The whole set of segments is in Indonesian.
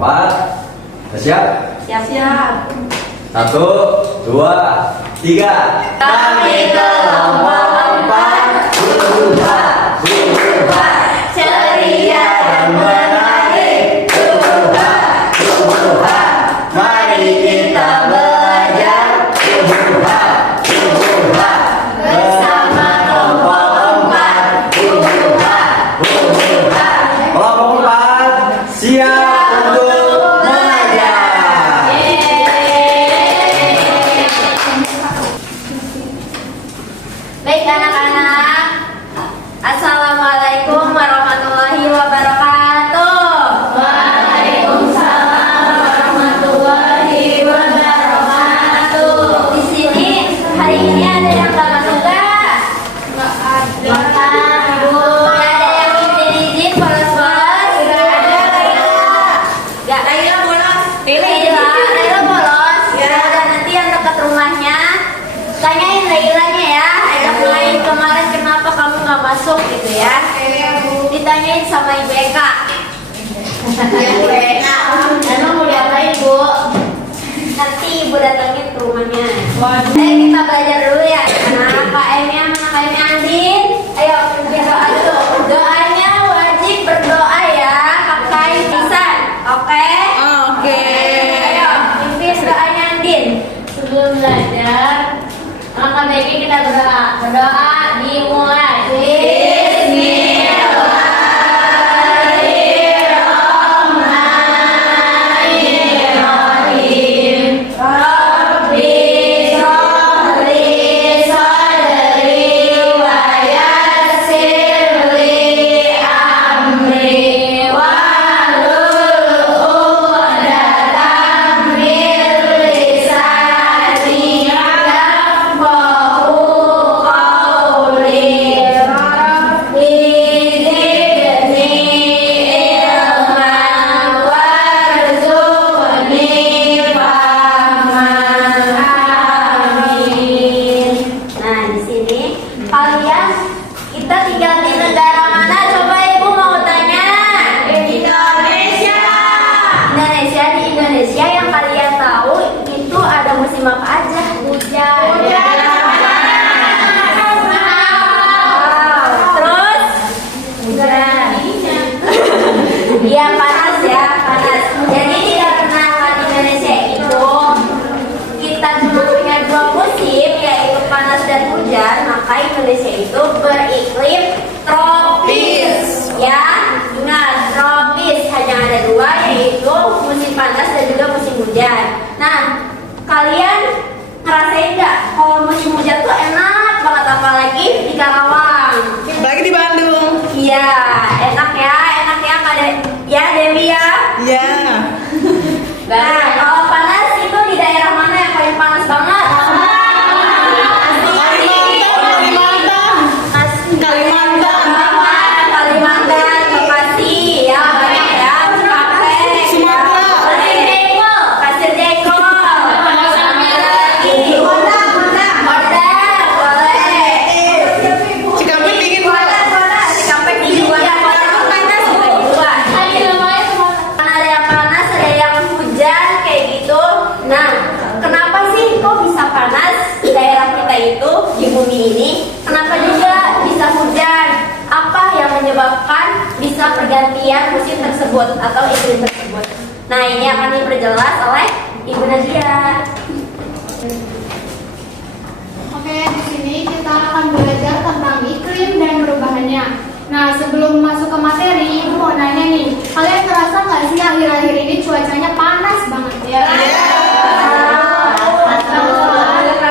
4. Siap? Siap. 1, 2, 3. Kami kelompok 4 berubah ceria dan menarik. Berubah, mari kita belajar. Berubah, bersama kelompok 4. Berubah. Kelompok 4 siap untuk belajar. Baik anak-anak, Assalamualaikum warahmatullahi wabarakatuh. Waalaikumsalam warahmatullahi wabarakatuh. Di sini hari ini ada yang nggak masuk nggak? Nggak ada. Bu, ada yang izin bolos-bolos? Nggak ada. Ayo bolos. Ayo bolos. Ya udah, nanti yang dekat rumahnya tanyain Lailanya ya. Mulai kemarin kenapa kamu nggak masuk gitu ya? Ditanyain sama Ibu Eka. Ibu Eka, emang mau diapain Bu? Nanti Ibu datangin ke rumahnya. Ayo kita belajar dulu ya. Nah, KM-nya mana KM-nya Andin? Ayo bikin doa dulu. Doanya wajib berdoa ya, pakai lisan. Oke? Oke. Ayo pimpin doanya Andin. Sebelum belajar, maka baiknya kita berdoa. Berdoa dimulai. Bismillahirrahmanirrahim. Rabbi sholli sadri wa yassir li amri wahlul 'uqdatam min lisani yafqahu qawli. Rabbi zidni ilman warzuqni fahman. Amin. Nah, di sini kalian kita tinggal di negara mana? Coba Ibu mau tanya. Indonesia. Indonesia, di Indonesia yang kalian tahu itu ada musim apa aja? Hujan. Terus hujan. Iya, panas ya, panas. Jadi karena di Indonesia itu kita cuma punya 2 musim, yaitu panas dan hujan, maka Indonesia itu beriklim tropis. Ya, ingat tropis hanya ada 2, yaitu musim panas dan juga musim hujan. Nah, kalian ngerasain nggak kalau musim hujan tuh enak banget, apalagi di Karawang? Lagi di Bandung. Iya, enak ya Kak ya Dewi ya. Ya. Nah, kalau panas itu di daerah mana yang paling panas banget? Kalimantan, Bekasi, ya banyak ya. Cikampek, Sumatera. Pasir Jengkol, Kodam, boleh. Cikampek dingin banget. Cikampek dingin banget. Panas juga di luar. Ada yang panas, ada yang hujan kayak gitu. Nah, kenapa sih kok bisa panas di daerah kita itu, di bumi ini? Kenapa juga bisa hujan? Apa yang menyebabkan bisa pergantian musim tersebut atau iklim tersebut? Nah, ini akan diperjelas oleh Ibu Nadia. Oke, di sini kita akan belajar tentang iklim dan perubahannya. Nah, sebelum masuk ke materi, Ibu mau nanya nih, kalian ngerasa nggak sih akhir-akhir ini cuacanya panas banget? Ya.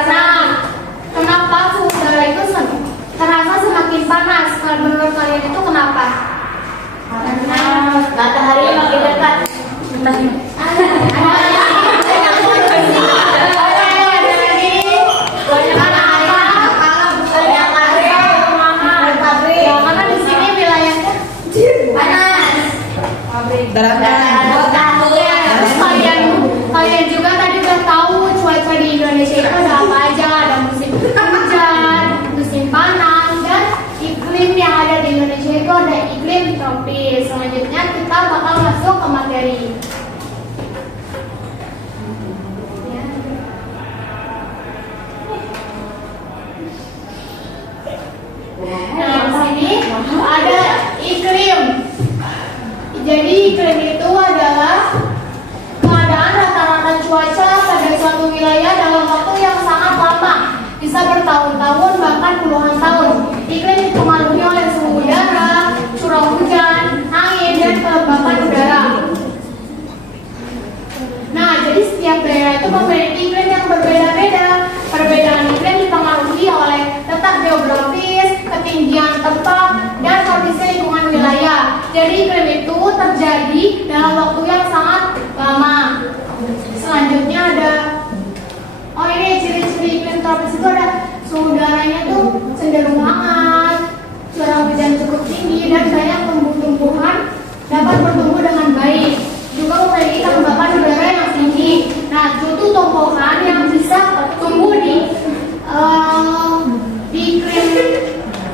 Nah, kenapa suhu udara itu terasa semakin panas? Kalau menurut kalian itu kenapa? Karena matahari makin dekat. Karena di sini wilayahnya Terus kalian juga tadi udah tahu cuaca di Indonesia itu ada apa aja, ada musim hujan, musim panas, dan iklim yang ada di Indonesia itu ada iklim tropis. Selanjutnya kita bakal masuk ke materi. jadi setiap daerah itu memiliki iklim yang berbeda-beda. Perbedaan iklim dipengaruhi oleh letak geografis, ketinggian tempat, dan kondisi lingkungan wilayah. Jadi iklim itu terjadi dalam waktu yang sangat lama. Selanjutnya ada, oh ini ciri-ciri iklim tropis itu ada suhu udaranya tuh cenderung hangat, curah hujan cukup tinggi, dan banyak tumbuh-tumbuhan dapat bertumbuh dengan baik. Juga memiliki kelembapan udara yang tinggi. Nah, itu tumbuhan yang bisa tumbuh di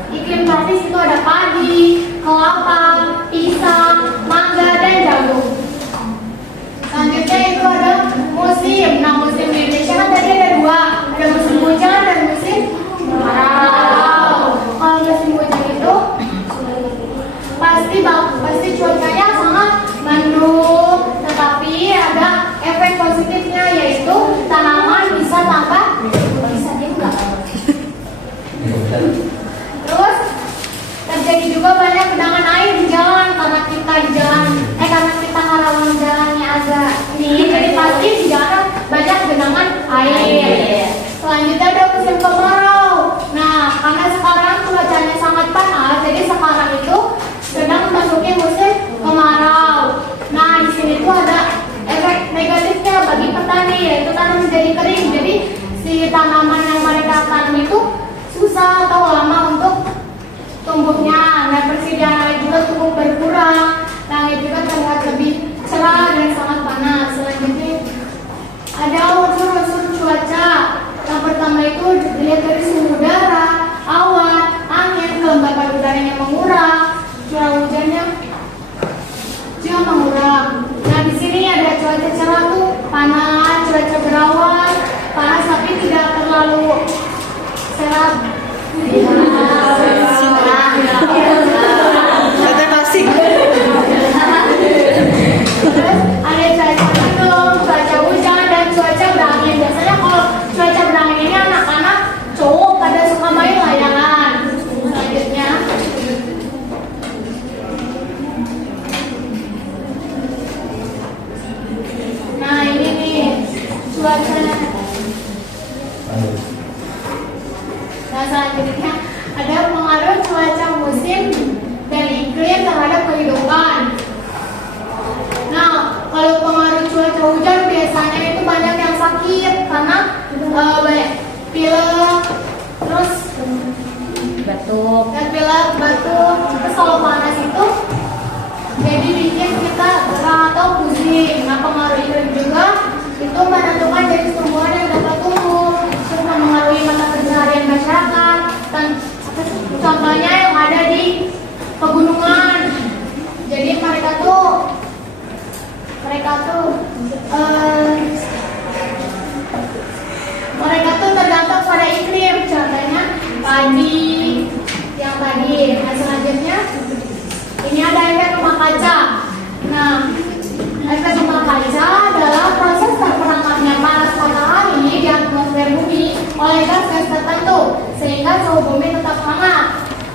iklim tropis itu ada padi, kelapa, pisang, mangga, dan jagung. Selanjutnya itu ada musim. Nah, musim di Indonesia kan tadi ada dua, ada musim hujan dan musim kemarau. Kalau musim hujan itu pasti cuacanya sangat mendung, tetapi ada efek positifnya, yaitu tanaman bisa tambah bisa juga. Terus terjadi juga banyak genangan air di jalan karena kita rawan jalannya agak ini, jadi pasti di jalan banyak genangan air. Selanjutnya ada musim kemarau. Nah, karena sekarang cuacanya sangat panas, jadi sekarang itu sedang memasuki musim kemarau. Nah, di sini tuh ada efek negatifnya bagi petani, yaitu tanah menjadi kering. Jadi si tanaman yang mereka tanam itu susah atau lama untuk tumbuhnya. Nah, persediaan air juga cukup berkurang. Langit juga terlihat lebih cerah dan sangat panas. Selanjutnya ada unsur-unsur cuaca. Yang pertama itu dilihat dari suhu udara, awan, angin, kelembapan udaranya mengurang, curah hujannya juga mengurang. Nah, di sini ada cuaca cerah tuh panas, cuaca berawan, panas tapi tidak terlalu cerah. Kata klasik. Terus ada cuaca mendung, cuaca hujan, dan cuaca berangin. Biasanya kalau cuaca berangin ini anak-anak cowok pada suka main layangan. Selanjutnya nah ini nih cuaca. Nah, selanjutnya ada pengaruh cuaca musim dan iklim terhadap kehidupan. Nah, kalau pengaruh cuaca hujan biasanya itu banyak yang sakit karena banyak pilek, terus batuk, batuk. Terus kalau panas itu jadi bikin kita gerah atau pusing. Nah, pengaruh iklim juga itu menentukan jenis tumbuhan yang dapat tumbuh, terus mempengaruhi mata pencaharian masyarakat. Dan contohnya yang ada di pegunungan. Jadi mereka tuh tergantung pada iklim. Contohnya padi yang tadi. Nah, selanjutnya ini ada efek rumah kaca. Nah, efek rumah kaca adalah proses terperangkapnya panas matahari di atmosfer bumi oleh gas-gas tertentu sehingga suhu bumi tetap hangat.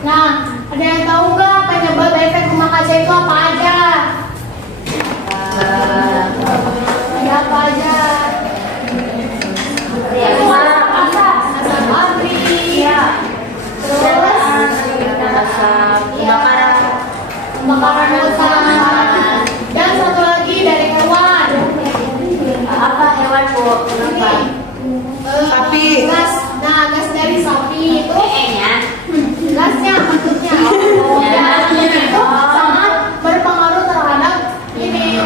Nah, ada yang tahu nggak penyebab efek rumah kaca itu apa aja? Ada apa aja? Asap pabrik, terus kebakaran hutan, dan satu lagi dari hewan. Apa hewan, Bu? Kenapa? Sapi. Gas dari sapi itu E-nya. gasnya maksudnya. Gasnya itu sangat berpengaruh terhadap ini.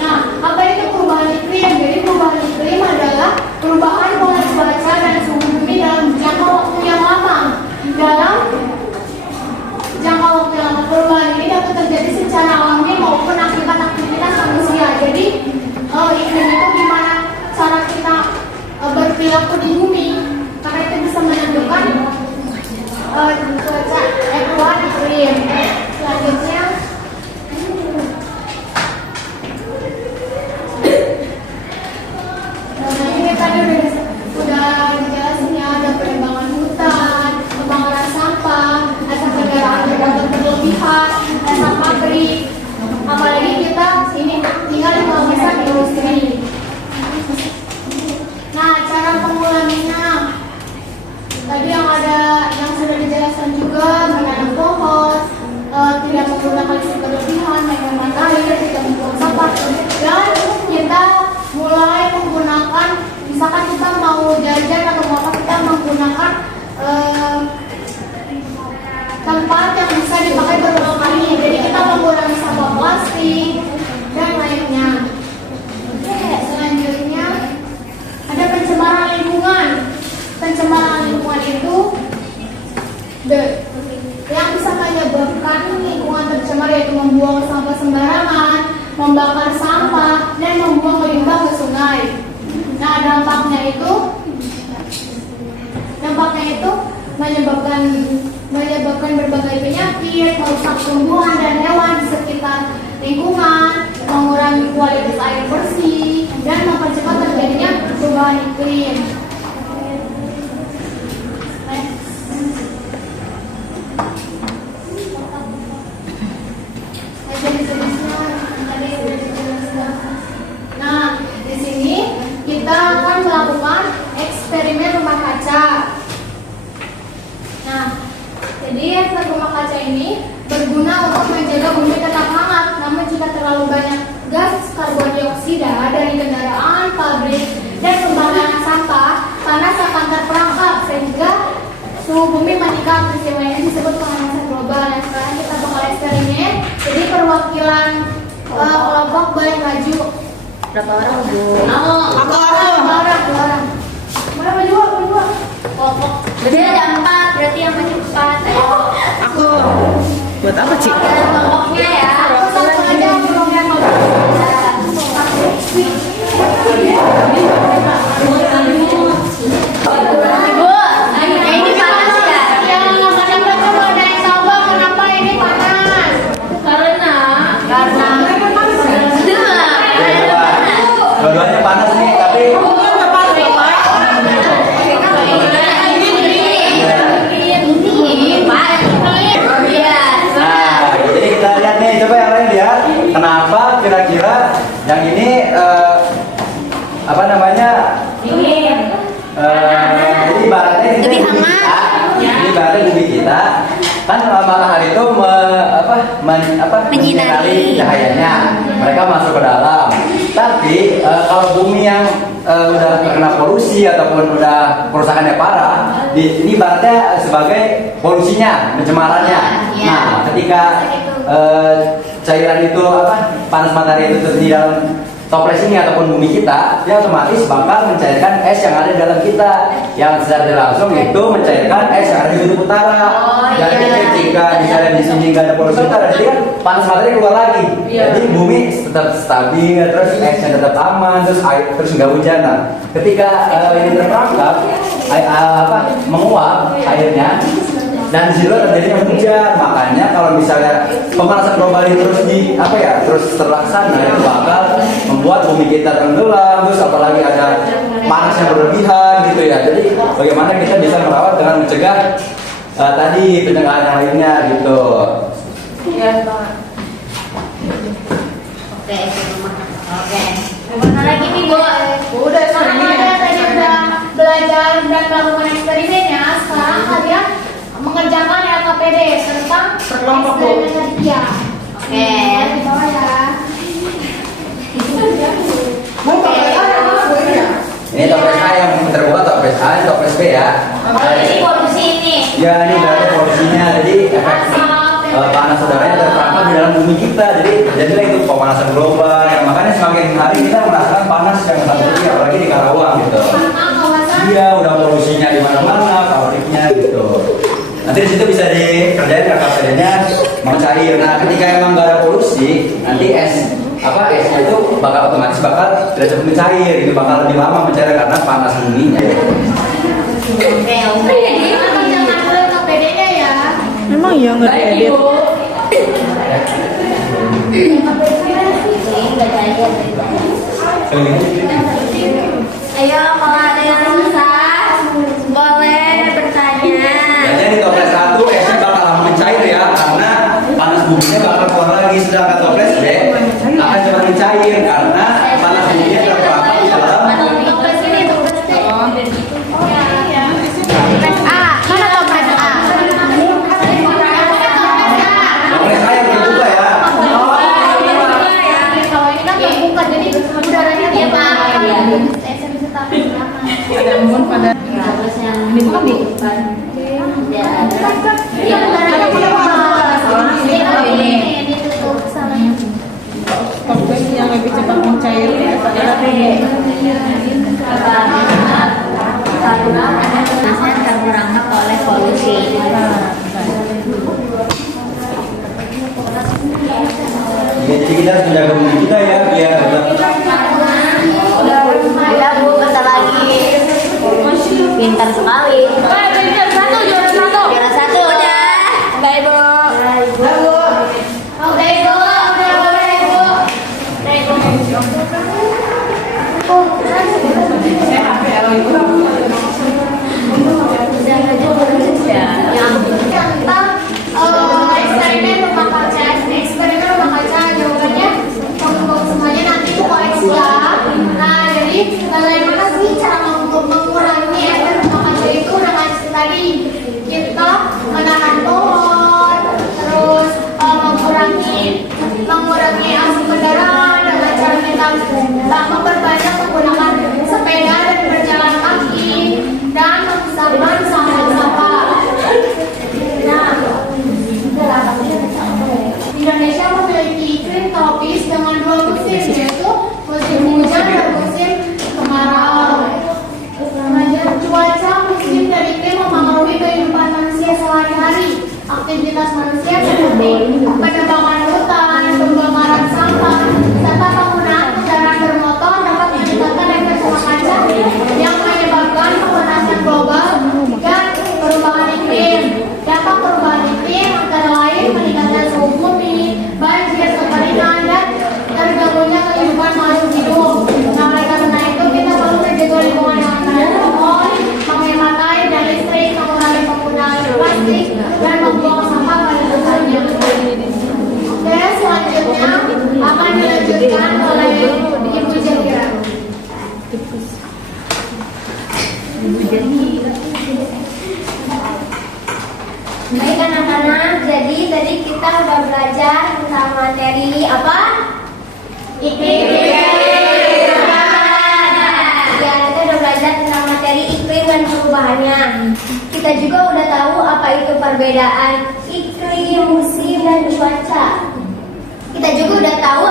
Nah, apa itu perubahan iklim? Jadi perubahan iklim adalah perubahan pola cuaca dan suhu bumi dalam jangka waktu yang lama. Dalam jangka waktu yang lama, perubahan ini dapat terjadi secara alami maupun akibat aktivitas manusia. Jadi iklim itu gimana cara kita berperilaku di bumi, karena itu bisa menentukan cuaca perubahan iklim. Selanjutnya, ini tadi udah dijelasin ya, ada penebangan hutan, pembakaran sampah, asap kendaraan berdagang berlebihan, asap pabrik, apalagi kita ini tinggal di kawasan industri. Nah, cara pengulanginya tadi yang sudah dijelaskan juga, menanam pohon, tidak menggunakan listrik berlebihan, menghemat air, tidak membuang sampah, dan kita mulai menggunakan, misalkan kita mau jajan atau mau apa, kita menggunakan tempat yang bisa dipakai berulang kali. Jadi kita mengurangi sampah plastik dan lainnya. Selanjutnya ada pencemaran lingkungan. Pencemaran lingkungan itu yang bisa menyebabkan lingkungan tercemar, yaitu membuang sampah sembarangan, membakar sampah, dan membuang limbah ke sungai. Nah, dampaknya itu menyebabkan berbagai penyakit, merusak tumbuhan dan hewan di sekitar lingkungan, mengurangi kualitas air bersih, dan mempercepat terjadinya perubahan iklim. Nah, di sini kita akan melakukan eksperimen rumah kaca. Nah, jadi eksperimen rumah kaca ini berguna untuk menjaga bumi tetap hangat. Namun jika terlalu banyak gas karbon dioksida dari kendaraan, pabrik, dan pembuangan sampah, panas akan terperangkap sehingga suhu bumi meningkat. Peristiwa ini disebut pemanasan global. Nah, sekarang kita bakal eksperimen. Jadi perwakilan kelompok boleh maju. Berapa orang, Bu? Aku. Dua orang. Mana berdua? Kelompok. Berarti ada 4, berarti yang maju 4. Ayo. Aku. Buat apa, Ci? Dan kelompoknya ya. Satu aja kelompoknya. Bu, ini panas ya? Yang kenapa coba ada yang tahu Bang, kenapa ini panas? Karena Dua-duanya panas nih, tapi nah, jadi kita lihat nih, coba yang lain lihat. Kenapa kira-kira yang ini apa namanya? Jadi ibaratnya ini Lebih bumi hangat. kita, ini ibaratnya bumi kita kan matahari itu menyinari cahayanya, mereka masuk ke dalam. Tapi kalau bumi yang udah terkena polusi ataupun udah kerusakannya parah, ini ibaratnya sebagai polusinya, pencemarannya. Nah, ketika cairan itu panas matahari itu di dalam toples ini ataupun bumi kita, dia otomatis bakal mencairkan es yang ada di dalam kita, yang secara tidak langsung itu mencairkan es yang ada di kutub utara. Jadi ketika misalnya di sini nggak ada polusi utara, jadi kan panas matahari keluar lagi. Jadi bumi tetap stabil, terus esnya tetap aman, terus air terus nggak hujan. Nah, ketika ini terperangkap, menguap airnya, dan di situ terjadi hujan. Makanya kalau misalnya pemanasan global ini terus terlaksana, itu bakal membuat bumi kita tenggelam, terus apalagi ada panas yang berlebihan gitu ya. Jadi bagaimana kita bisa merawat dengan mencegah tadi pencegahan yang lainnya gitu. Oke. Mana lagi nih, Bu? Udah, sekarang kalian tadi udah belajar dan melakukan eksperimennya. Sekarang kalian mengerjakan LKPD tentang eksperimen tadi ya. Oke. Di bawah ya. Ini toples A yang terbuka, toples A, toples B ya. Oh, ini polusi ini. Ya, ini dari polusinya. Jadi efek panas udaranya terperangkap di dalam bumi kita. Jadi terjadilah itu pemanasan global. Ya, makanya semakin hari kita merasakan panas yang sangat tinggi, apalagi di Karawang gitu. Iya, udah polusinya di mana-mana, pabriknya gitu. Nanti di situ bisa dikerjain KKPD-nya mencair. Nah, ketika emang nggak ada polusi, nanti esnya itu bakal otomatis tidak cepat mencair, itu bakal lebih lama mencair karena panas buminya. Jadi memang jangan boleh KPD-nya ya. Memang iya nggak edit. Ayo, kalau ada yang susah, boleh bertanya. Biasanya di toples 1 esnya bakal lama mencair ya, karena panas buminya bakal keluar lagi. Sedangkan toples B akan cepat mencair karena panas buminya terperangkap di dalam. Toples ini toples C. Toples A, mana toples A? Toples A yang terbuka ya. Kalau ini kan terbuka, jadi udaranya terbuka. Ada mohon pada Terus yang ini bukan di depan. Ya, Iya, udaranya terbuka. Ini ditutup sama yang toples yang lebih cepat mencair adalah panasnya terperangkap oleh polusi. Ya, jadi kita harus menjaga bumi kita ya, biar Udah Bu, bentar lagi. Pintar sekali. Juara satu udah. Bye Bu. Udah Ibu, udah Ibu. Tentang eksperimen rumah kaca jawabannya bagus-bagus semuanya nanti itu koleksi ya. Nah jadi bagaimana sih cara mengurangi efek rumah kaca itu dengan tadi kita menahan pohon, terus mengurangi asupan kendaraan dengan cara kita memperbanyak menggunakan sepeda dan berjalan kaki dan memisahkan sampah-sampah. Nah, Indonesia memiliki iklim tropis dengan 2 musim, yaitu musim hujan dan musim kemarau. Cuaca, musim, dan iklim mempengaruhi kehidupan manusia sehari-hari. Aktivitas manusia seperti penebangan hutan, pembakaran sampah, serta penggunaan kendaraan bermotor dapat meningkatkan efek rumah kaca yang menyebabkan pemanasan global dan perubahan iklim. Dampak perubahan iklim antara lain meningkatnya suhu bumi, banjir, kekeringan, dan terganggunya kehidupan makhluk hidup. Nah, oleh karena itu kita perlu menjaga lingkungan yang menanam pohon, menghemat air dan listrik, mengurangi penggunaan plastik, dan membuang sampah pada tempatnya. Oke, selanjutnya akan dilanjutkan oleh Ibu Jahira. Baik anak-anak, jadi tadi kita udah belajar tentang materi apa? Iklim. Ya, kita udah belajar tentang materi iklim dan perubahannya. Kita juga udah tahu apa itu perbedaan iklim, musim, dan cuaca. Kita juga udah tahu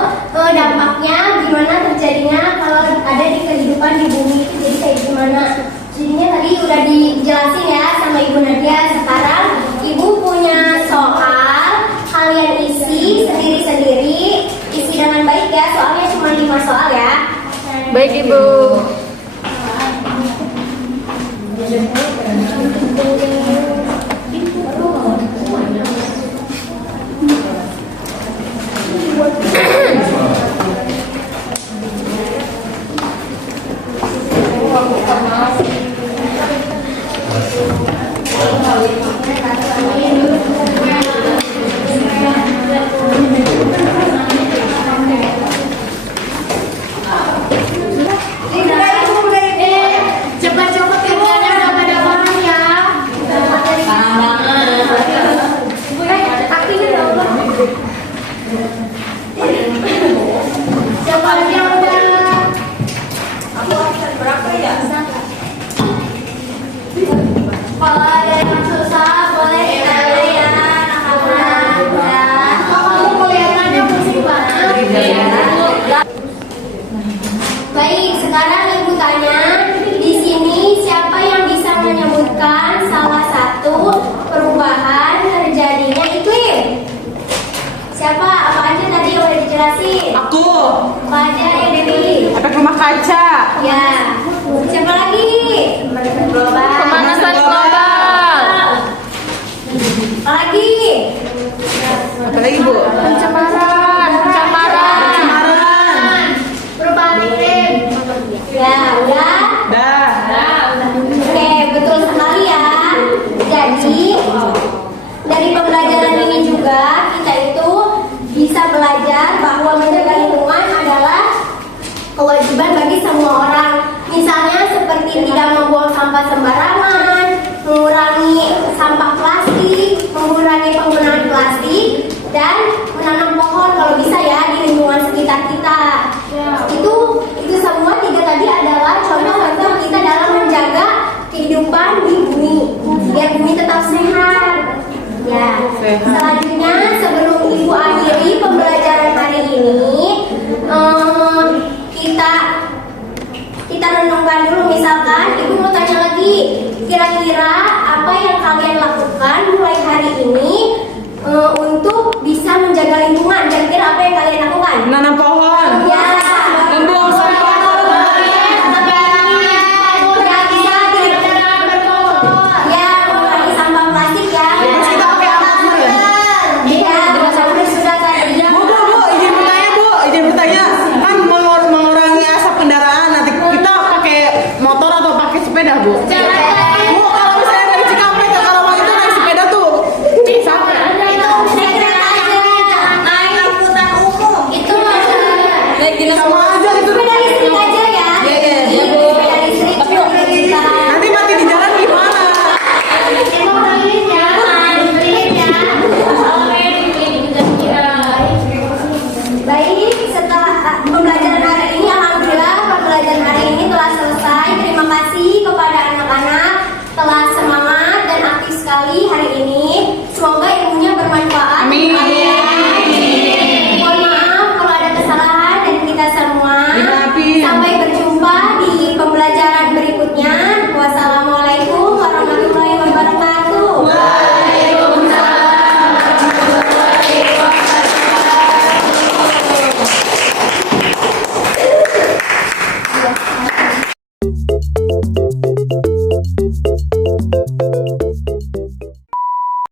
dampaknya gimana terjadinya kalau ada di kehidupan di bumi itu jadi kayak gimana. Jadinya tadi udah dijelasin ya sama Ibu Nadia. Sekarang Ibu punya soal, kalian isi sendiri-sendiri, isi dengan baik ya. Soalnya cuma 5 soal ya. baik Ibu. Cepat-cepat kerjanya udah pada jelasin? Aku. Apa aja yang dipilih? Efek rumah kaca. Ya. Siapa lagi? Pemanasan global. Apa lagi? Apa lagi Bu? Pencemaran. Perubahan iklim. Ya, udah. Dah. Oke, betul sekali ya. Jadi dari pembelajaran ini juga kita itu bisa belajar bahwa menjaga lingkungan adalah kewajiban bagi semua orang. Misalnya seperti tidak membuang sampah sembarangan, mengurangi sampah plastik, mengurangi penggunaan plastik, dan menanam pohon kalau bisa ya di lingkungan sekitar kita. Itu semua tiga tadi adalah contoh untuk kita dalam menjaga kehidupan di bumi biar bumi tetap sehat. Ya. Selanjutnya sebelum ibu akhiri pembelajaran hari ini, kita renungkan dulu. Misalkan ibu mau tanya lagi, kira-kira apa yang kalian lakukan mulai hari ini untuk bisa menjaga lingkungan? Kira-kira apa yang kalian lakukan? Nanam pohon. Ya. Membuang sampah. Ya, mengurangi sampah plastik ya. Terus kita pakai apa dulu ya? Iya, sudah tadi. Izin bertanya. Kan mengurangi asap kendaraan. Nanti kita pakai motor atau pakai sepeda Bu? Bu, kalau misalnya dari Cikampek ke Karawang itu naik sepeda tuh sampai. Itu naik angkutan umum. Itu Sama